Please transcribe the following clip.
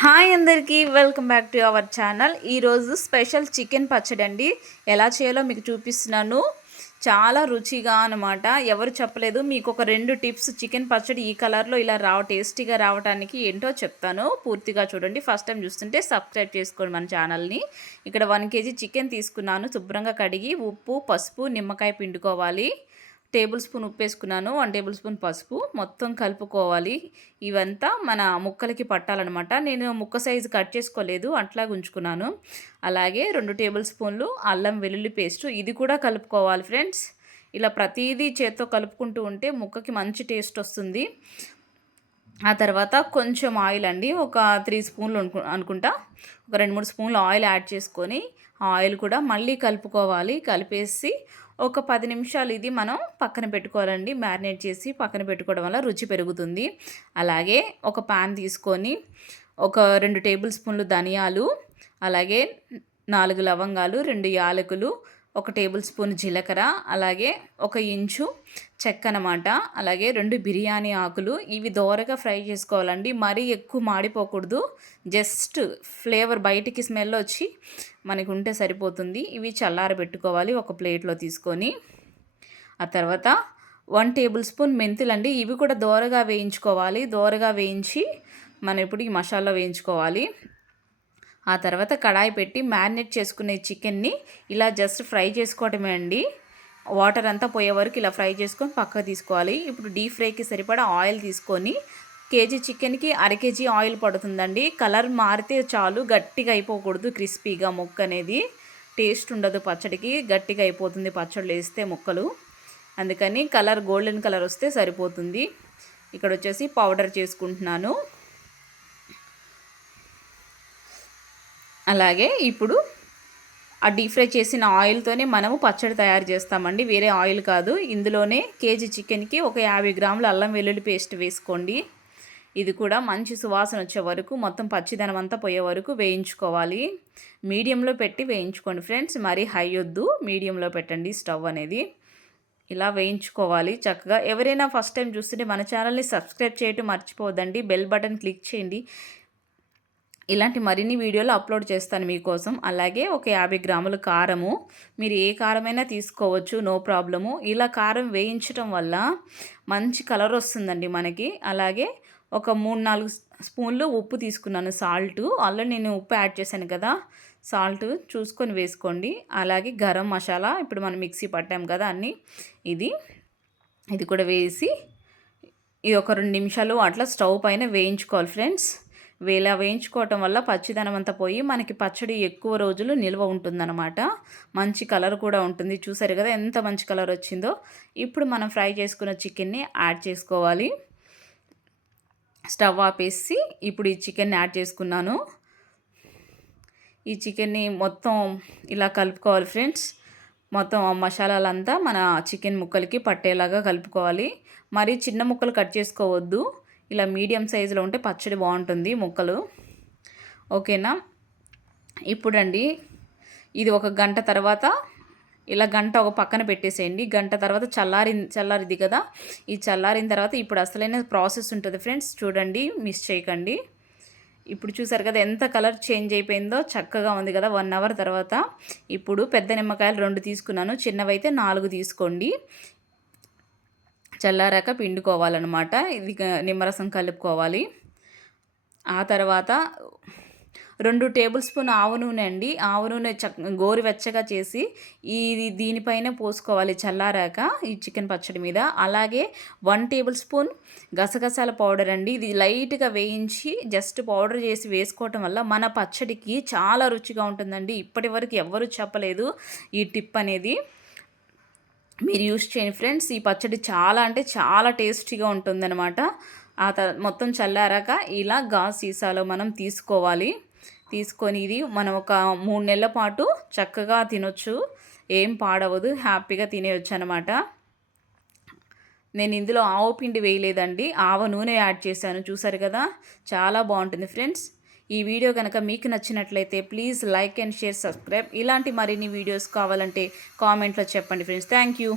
Hi అందరికీ welcome back to our channel. ఈరోజు special chicken పచ్చడి అండి. ఎలా చేయాలో మీకు చూపిస్తున్నాను. చాలా రుచిగా అనమాట. ఎవరు చెప్పలేదు. మీకు ఒక 2 టిప్స్ చికెన్ పచ్చడి ఈ కలర్లో ఇలా టేస్టీగా రావడానికి ఏంటో చెప్తాను. పూర్తిగా చూడండి. ఫస్ట్ టైం చూస్తుంటే సబ్స్క్రైబ్ చేసుకోండి మన ఛానల్ని. ఇక్కడ 1 కేజీ చికెన్ తీసుకున్నాను. శుభ్రంగా కడిగి ఉప్పు, పసుపు, నిమ్మకాయ పిండుకోవాలి. టేబుల్ స్పూన్ ఉప్పు వేసుకున్నాను. 1 టేబుల్ స్పూన్ పసుపు మొత్తం కలుపుకోవాలి. ఇవంతా మన ముక్కలకి పట్టాలన్నమాట. నేను ముక్క సైజు కట్ చేసుకోలేదు, అట్లాగే ఉంచుకున్నాను. అలాగే 2 టేబుల్ స్పూన్లు అల్లం వెల్లుల్లి పేస్టు, ఇది కూడా కలుపుకోవాలి ఫ్రెండ్స్. ఇలా ప్రతిదీ చేత్తో కలుపుకుంటూ ఉంటే ముక్కకి మంచి టేస్ట్ వస్తుంది. ఆ తర్వాత కొంచెం ఆయిల్ అండి, ఒక 3 స్పూన్లు అనుకుంటా, ఒక 2-3 స్పూన్లు ఆయిల్ యాడ్ చేసుకొని ఆయిల్ కూడా మళ్ళీ కలుపుకోవాలి. కలిపేసి ఒక 10 నిమిషాలు ఇది మనం పక్కన పెట్టుకోవాలండి. మ్యారినేట్ చేసి పక్కన పెట్టుకోవడం వల్ల రుచి పెరుగుతుంది. అలాగే ఒక పాన్ తీసుకొని ఒక 2 టేబుల్ స్పూన్లు ధనియాలు, అలాగే 4 లవంగాలు, 2 యాలకులు, 1 టేబుల్ స్పూన్ జీలకర్ర, అలాగే 1 ఇంచు చెక్క అనమాట. అలాగే 2 బిర్యానీ ఆకులు. ఇవి దోరగా ఫ్రై చేసుకోవాలండి. మరీ ఎక్కువ మాడిపోకూడదు. జస్ట్ ఫ్లేవర్ బయటికి స్మెల్ వచ్చి మనకు ఉంటే సరిపోతుంది. ఇవి చల్లారబెట్టుకోవాలి ఒక ప్లేట్లో తీసుకొని. ఆ తర్వాత 1 టేబుల్ స్పూన్ మెంతులండి. ఇవి కూడా దోరగా వేయించుకోవాలి. దోరగా వేయించి మనం ఇప్పుడు ఈ మసాలా వేయించుకోవాలి. ఆ తర్వాత కడాయి పెట్టి మ్యారినేట్ చేసుకునే చికెన్ని ఇలా జస్ట్ ఫ్రై చేసుకోవటమే అండి. వాటర్ అంతా పోయే వరకు ఇలా ఫ్రై చేసుకొని పక్కకు తీసుకోవాలి. ఇప్పుడు డీప్ ఫ్రైకి సరిపడా ఆయిల్ తీసుకొని, కేజీ చికెన్కి 1/2 కేజీ ఆయిల్ పడుతుందండి. కలర్ మారితే చాలు, గట్టిగా అయిపోకూడదు. క్రిస్పీగా ముక్క అనేది టేస్ట్ ఉండదు పచ్చడికి, గట్టిగా అయిపోతుంది పచ్చళ్ళు వేస్తే ముక్కలు. అందుకని కలర్ గోల్డెన్ కలర్ వస్తే సరిపోతుంది. ఇక్కడ వచ్చేసి పౌడర్ చేసుకుంటున్నాను. అలాగే ఇప్పుడు ఆ డీప్ ఫ్రై చేసిన ఆయిల్తోనే మనము పచ్చడి తయారు చేస్తామండి, వేరే ఆయిల్ కాదు. ఇందులోనే కేజీ చికెన్కి ఒక 50 గ్రాముల అల్లం వెల్లుల్లి పేస్ట్ వేసుకోండి. ఇది కూడా మంచి సువాసన వచ్చే వరకు, మొత్తం పచ్చిదనం అంతా పోయే వరకు వేయించుకోవాలి. మీడియంలో పెట్టి వేయించుకోండి ఫ్రెండ్స్, మరీ హై వద్దు, మీడియంలో పెట్టండి స్టవ్ అనేది. ఇలా వేయించుకోవాలి చక్కగా. ఎవరైనా ఫస్ట్ టైం చూస్తుంటే మన ఛానల్ని సబ్స్క్రైబ్ చేయటం మర్చిపోవద్దండి. బెల్ బటన్ క్లిక్ చేయండి. ఇలాంటి మరిన్ని వీడియోలు అప్లోడ్ చేస్తాను మీకోసం. అలాగే ఒక 50 గ్రాముల కారము, మీరు ఏ కారమైనా తీసుకోవచ్చు, నో ప్రాబ్లము. ఇలా కారం వేయించడం వల్ల మంచి కలర్ వస్తుందండి మనకి. అలాగే ఒక 3-4 స్పూన్లు ఉప్పు తీసుకున్నాను, సాల్ట్. ఆల్రెడీ నేను ఉప్పు యాడ్ చేశాను కదా, సాల్ట్ చూసుకొని వేసుకోండి. అలాగే గరం మసాలా, ఇప్పుడు మనం మిక్సీ పట్టాం కదా అన్నీ, ఇది కూడా వేసి ఇది ఒక 2 నిమిషాలు అట్లా స్టవ్ పైన వేయించుకోవాలి ఫ్రెండ్స్. ఇలా వేయించుకోవటం వల్ల పచ్చిదనం అంతా పోయి మనకి పచ్చడి ఎక్కువ రోజులు నిల్వ ఉంటుందన్నమాట. మంచి కలర్ కూడా ఉంటుంది. చూసారు కదా ఎంత మంచి కలర్ వచ్చిందో. ఇప్పుడు మనం ఫ్రై చేసుకున్న చికెన్ని యాడ్ చేసుకోవాలి. స్టవ్ ఆపేసి ఇప్పుడు ఈ చికెన్ని యాడ్ చేసుకున్నాను. ఈ చికెన్ని మొత్తం ఇలా కలుపుకోవాలి ఫ్రెండ్స్. మొత్తం మసాలాలంతా మన చికెన్ ముక్కలకి పట్టేలాగా కలుపుకోవాలి. మరి చిన్న ముక్కలు కట్ చేసుకోవద్దు. ఇలా మీడియం సైజులో ఉంటే పచ్చడి బాగుంటుంది ముక్కలు. ఓకేనా. ఇప్పుడండి ఇది ఒక గంట తర్వాత ఇలా గంట ఒక పక్కన పెట్టేసేయండి. గంట తర్వాత చల్లారిది కదా, ఈ చల్లారిన తర్వాత ఇప్పుడు అసలైన ప్రాసెస్ ఉంటుంది ఫ్రెండ్స్. చూడండి, మిస్ చేయకండి. ఇప్పుడు చూసారు కదా ఎంత కలర్ చేంజ్ అయిపోయిందో, చక్కగా ఉంది కదా 1 అవర్ తర్వాత. ఇప్పుడు పెద్ద నిమ్మకాయలు 2 తీసుకున్నాను, చిన్నవైతే 4 తీసుకోండి. చల్లారాక పిండుకోవాలన్నమాట. ఇది నిమ్మరసం కలుపుకోవాలి. ఆ తర్వాత 2 టేబుల్ స్పూన్ ఆవు నూనె అండి. ఆవు నూనె గోరువెచ్చగా చేసి దీనిపైన పోసుకోవాలి చల్లారాక ఈ చికెన్ పచ్చడి మీద. అలాగే 1 టేబుల్ స్పూన్ గసగసాల పౌడర్ అండి. ఇది లైట్గా వేయించి జస్ట్ పౌడర్ చేసి వేసుకోవటం వల్ల మన పచ్చడికి చాలా రుచిగా ఉంటుందండి. ఇప్పటి వరకు ఎవ్వరూ చెప్పలేదు ఈ టిప్ అనేది. మీరు యూస్ చేయండి ఫ్రెండ్స్. ఈ పచ్చడి చాలా అంటే చాలా టేస్టీగా ఉంటుందన్నమాట. మొత్తం చల్లారాక ఇలా గాజు సీసాలో మనం తీసుకోవాలి. తీసుకొని ఇది మనం ఒక 3 నెలల పాటు చక్కగా తినొచ్చు, ఏం పాడవదు, హ్యాపీగా తినేయచ్చు అనమాట. నేను ఇందులో ఆవు పిండి వేయలేదండి, ఆవ నూనె యాడ్ చేశాను. చూసారు కదా, చాలా బాగుంటుంది ఫ్రెండ్స్. ఈ వీడియో కనుక మీకు నచ్చినట్లయితే please like and share, subscribe. ఇలాంటి మరిన్ని వీడియోస్ కావాలంటే కామెంట్లో చెప్పండి ఫ్రెండ్స్. Thank you.